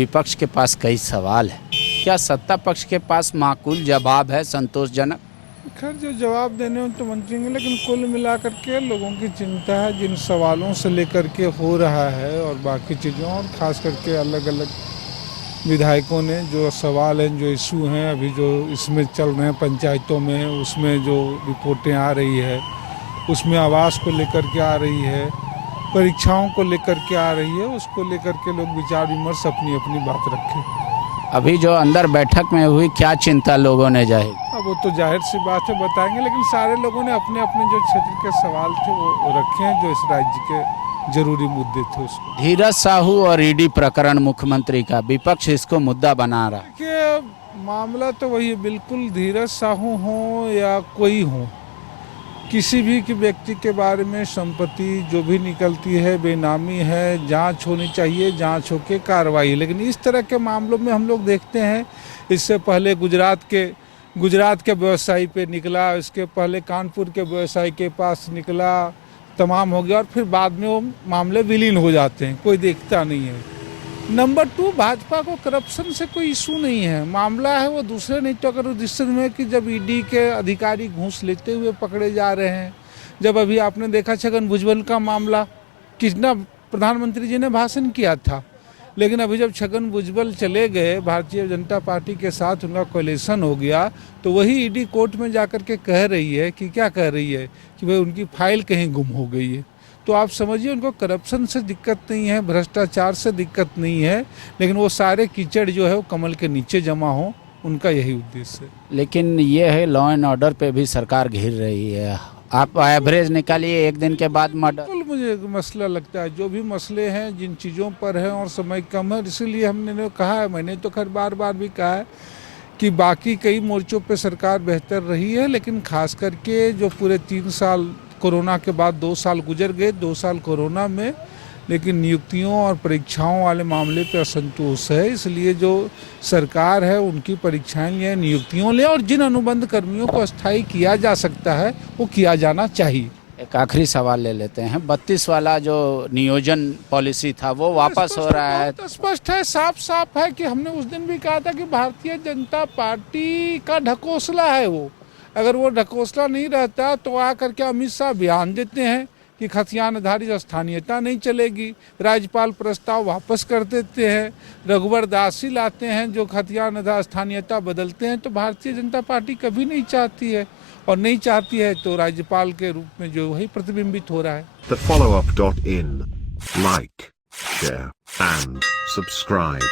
विपक्ष के पास कई सवाल है, क्या सत्ता पक्ष के पास माकूल जवाब है, संतोषजनक? खैर जो जवाब देने हो तो मंत्री हैं, लेकिन कुल मिलाकर के लोगों की चिंता है जिन सवालों से लेकर के हो रहा है और बाकी चीज़ों, और ख़ास करके अलग अलग विधायकों ने जो सवाल हैं, जो इशू हैं अभी जो इसमें चल रहे हैं पंचायतों में, उसमें जो रिपोर्टें आ रही है, उसमें आवास को लेकर के आ रही है, परीक्षाओं को लेकर के आ रही है, उसको लेकर के लोग विचार विमर्श अपनी अपनी बात रखें। अभी जो अंदर बैठक में हुई, क्या चिंता लोगों ने जाहिर? अब वो तो जाहिर सी बात है बताएंगे, लेकिन सारे लोगों ने अपने अपने जो क्षेत्र के सवाल थे वो रखे हैं, जो इस राज्य के जरूरी मुद्दे थे उसको। धीरज साहू और ईडी प्रकरण मुख्यमंत्री का, विपक्ष इसको मुद्दा बना रहा है। देखिए मामला तो वही है, बिल्कुल धीरज साहू हो या कोई हो, किसी भी के व्यक्ति के बारे में संपत्ति जो भी निकलती है बेनामी है, जांच होनी चाहिए, जांच होके कार्रवाई। लेकिन इस तरह के मामलों में हम लोग देखते हैं, इससे पहले गुजरात के व्यवसायी पे निकला, इसके पहले कानपुर के व्यवसायी के पास निकला, तमाम हो गया और फिर बाद में वो मामले विलीन हो जाते हैं, कोई देखता नहीं है। नंबर 2, भाजपा को करप्शन से कोई इशू नहीं है, मामला है वो दूसरे नहीं तो अगर उद्देश्य में कि जब ईडी के अधिकारी घूस लेते हुए पकड़े जा रहे हैं, जब अभी आपने देखा छगन भुजबल का मामला, कितना प्रधानमंत्री जी ने भाषण किया था, लेकिन अभी जब छगन भुजबल चले गए, भारतीय जनता पार्टी के साथ उनका कोलिशन हो गया, तो वही ईडी कोर्ट में जाकर के कह रही है कि क्या कह रही है कि भाई उनकी फाइल कहीं गुम हो गई है। तो आप समझिए उनको करप्शन से दिक्कत नहीं है, भ्रष्टाचार से दिक्कत नहीं है, लेकिन वो सारे कीचड़ जो है वो कमल के नीचे जमा हो, उनका यही उद्देश्य है। लेकिन ये है लॉ एंड ऑर्डर पे भी सरकार घिर रही है। आप एवरेज निकालिए एक दिन के बाद मर्डर। बिल्कुल मुझे मसला लगता है, जो भी मसले हैं जिन चीज़ों पर हैं और समय कम है, इसीलिए हमने कहा है, मैंने तो खैर बार बार भी कहा है कि बाकी कई मोर्चों पे सरकार बेहतर रही है, लेकिन खास करके जो पूरे 3 साल कोरोना के बाद 2 साल गुजर गए, 2 साल कोरोना में, लेकिन नियुक्तियों और परीक्षाओं वाले मामले पे असंतोष है। इसलिए जो सरकार है उनकी परीक्षाएं लें, नियुक्तियों लें, और जिन अनुबंध कर्मियों को अस्थायी किया जा सकता है वो किया जाना चाहिए। एक आखिरी सवाल ले लेते हैं, 32 वाला जो नियोजन पॉलिसी था वो वापस हो रहा है। तो स्पष्ट है, साफ साफ है कि हमने उस दिन भी कहा था कि भारतीय जनता पार्टी का ढकोसला है वो, अगर वो ढकोसला नहीं रहता तो आकर के अमित शाह बयान देते हैं कि खतियान आधारित स्थानीयता नहीं चलेगी, राज्यपाल प्रस्ताव वापस कर देते हैं, रघुवर दास ही लाते हैं जो खतियान आधारित स्थानीयता बदलते हैं। तो भारतीय जनता पार्टी कभी नहीं चाहती है, और नहीं चाहती है तो राज्यपाल के रूप में जो वही प्रतिबिंबित हो रहा है। The followup.in, like, share and subscribe.